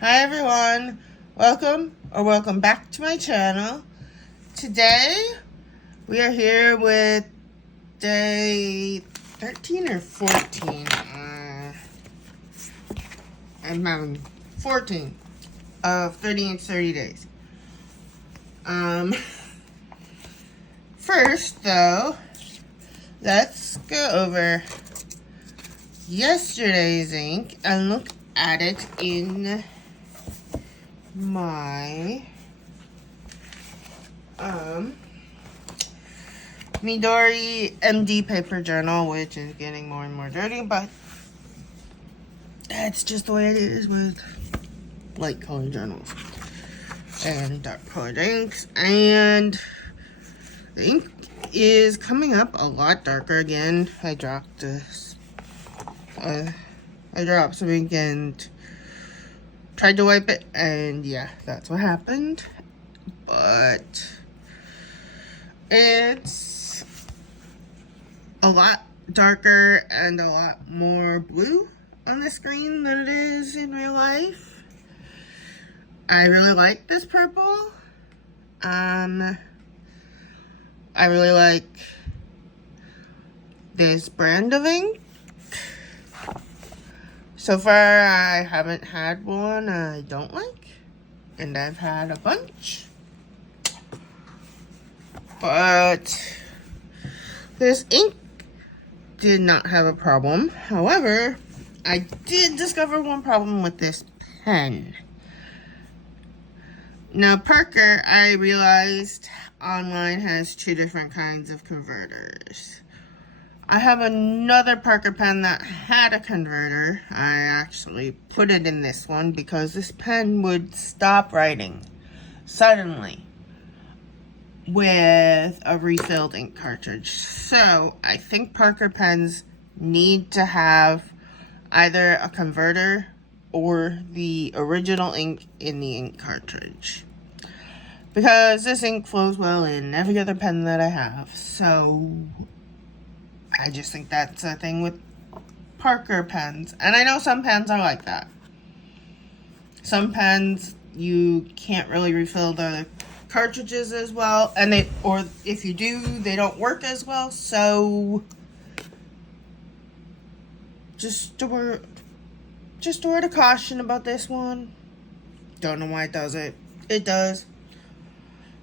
Hi everyone, welcome back to my channel. Today we are here with day 13 or 14. I'm having 14 of 30 inch 30 days. First though, let's go over yesterday's ink and look at it in my Midori MD paper journal, which is getting more and more dirty, but that's just the way it is with light colored journals and dark colored inks. And the ink is coming up a lot darker again. I dropped this. I dropped some ink and tried to wipe it, and yeah, that's what happened. But it's a lot darker and a lot more blue on the screen than it is in real life. I really like this purple. I really like this brand of ink. So far, I haven't had one I don't like, and I've had a bunch. But this ink did not have a problem. However, I did discover one problem with this pen. Now, Parker, I realized online has two different kinds of converters. I have another Parker pen that had a converter. I actually put it in this one because this pen would stop writing suddenly with a refilled ink cartridge. So I think Parker pens need to have either a converter or the original ink in the ink cartridge, because this ink flows well in every other pen that I have. So I just think that's a thing with Parker pens. And I know some pens are like that. Some pens, you can't really refill the cartridges as well. And or if you do, they don't work as well. So just a word of caution about this one. Don't know why it does it. It does.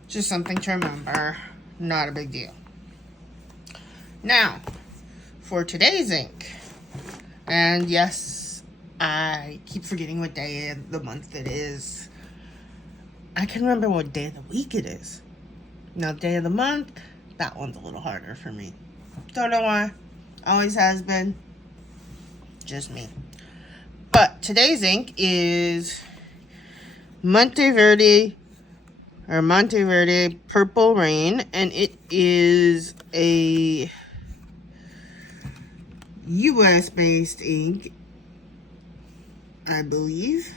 Just something to remember. Not a big deal. Now, for today's ink, and yes, I keep forgetting what day of the month it is. I can remember what day of the week it is. Now, day of the month, that one's a little harder for me. Don't know why. Always has been. Just me. But today's ink is Monteverde Purple Rain, and it is a US based ink, I believe.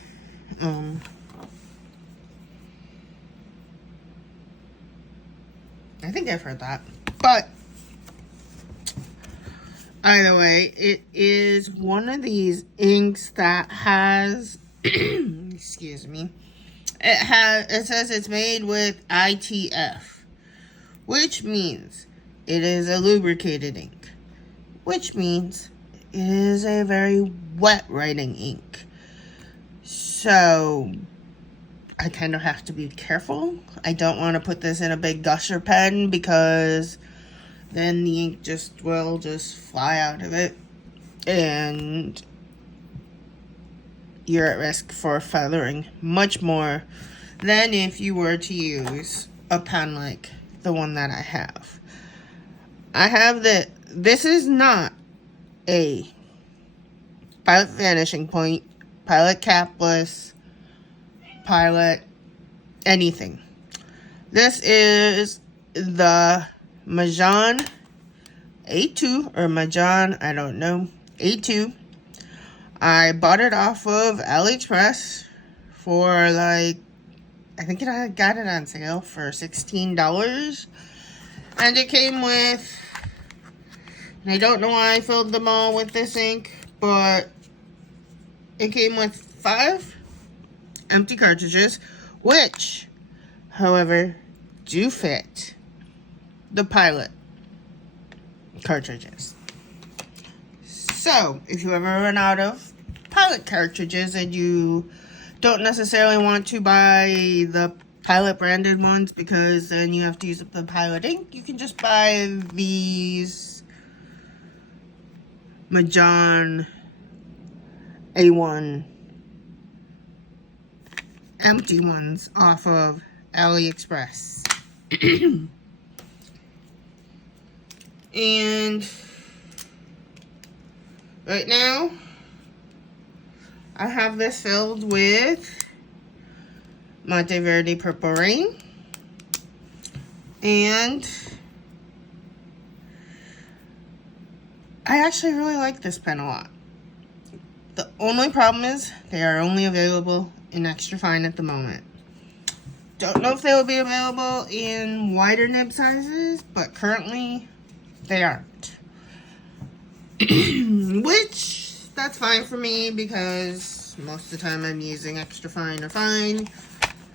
I think I've heard that. But either way, it is one of these inks that has excuse me. It says it's made with ITF, which means it is a lubricated ink, which means it is a very wet writing ink. So I kind of have to be careful. I don't want to put this in a big gusher pen, because then the ink will just fly out of it, and you're at risk for feathering much more than if you were to use a pen like the one that I have. This is not a Pilot Vanishing Point, Pilot Capless, Pilot anything. This is the Majan A2, or Majan, I don't know, A2. I bought it off of AliExpress for like, I think I got it on sale for $16. And it came with, and I don't know why I filled them all with this ink, but it came with 5 empty cartridges, which, however, do fit the Pilot cartridges. So, if you ever run out of Pilot cartridges and you don't necessarily want to buy the Pilot branded ones because then you have to use up the Pilot ink, you can just buy these Majon A1 empty ones off of AliExpress. And right now, I have this filled with Monteverde Purple Rain. And I actually really like this pen a lot. The only problem is they are only available in extra fine at the moment. Don't know if they will be available in wider nib sizes, but currently they aren't. Which, that's fine for me because most of the time I'm using extra fine or fine.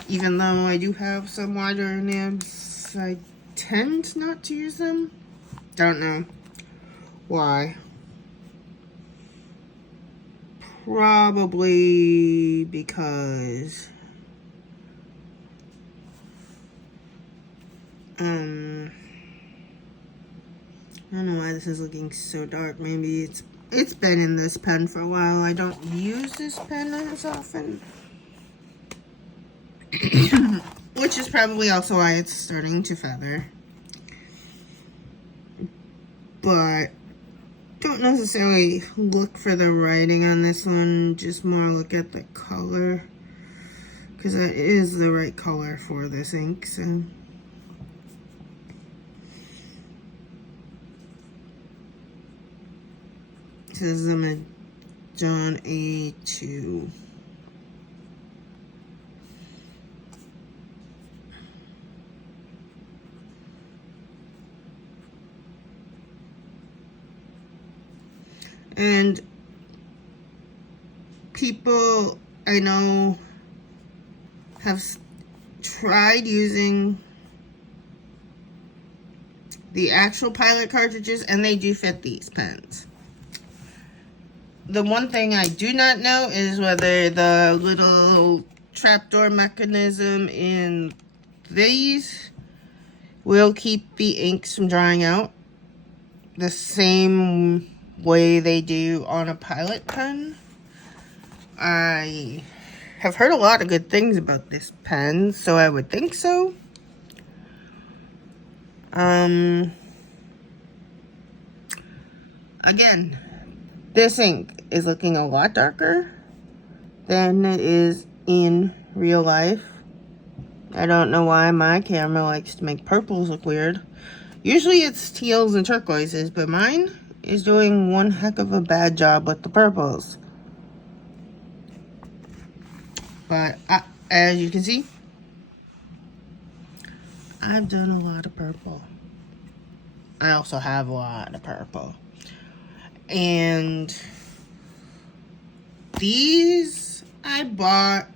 Even though I do have some wider nibs, I tend not to use them. Don't know why. Probably because I don't know why this is looking so dark. Maybe it's been in this pen for a while. I don't use this pen as often. Which is probably also why it's starting to feather. But don't necessarily look for the writing on this one, just more look at the color, because that is the right color for this ink. So this is the Majon A2. And people I know have tried using the actual Pilot cartridges, and they do fit these pens. The one thing I do not know is whether the little trapdoor mechanism in these will keep the inks from drying out the same way they do on a Pilot pen. I have heard a lot of good things about this pen, so I would think so. Again, this ink is looking a lot darker than it is in real life. I don't know why my camera likes to make purples look weird. Usually it's teals and turquoises, but mine is doing one heck of a bad job with the purples. But as you can see, I've done a lot of purple. I also have a lot of purple. And these I bought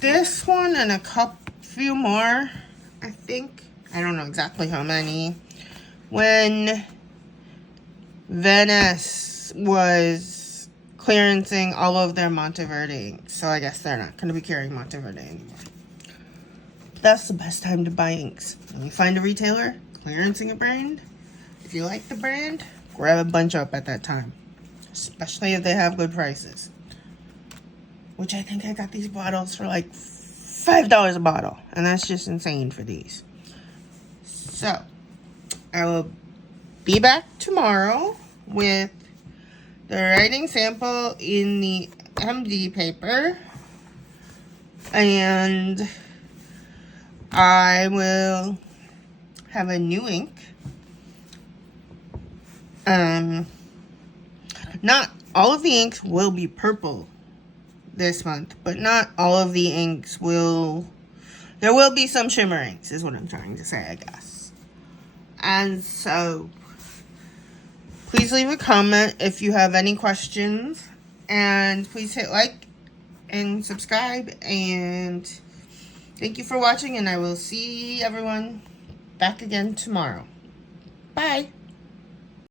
this one and a few more, I think. I don't know exactly how many. When Venice was clearancing all of their Monteverde inks. So I guess they're not going to be carrying Monteverde anymore. That's the best time to buy inks. When you find a retailer clearancing a brand, if you like the brand, grab a bunch up at that time. Especially if they have good prices. Which I think I got these bottles for like $5 a bottle. And that's just insane for these. So, I will be back tomorrow with the writing sample in the MD paper. And I will have a new ink. Not all of the inks will be purple this month, but not all of the inks will. There will be some shimmer inks, is what I'm trying to say, I guess. And so Please leave a comment if you have any questions. And please hit like and subscribe. And thank you for watching. And I will see everyone back again tomorrow. Bye.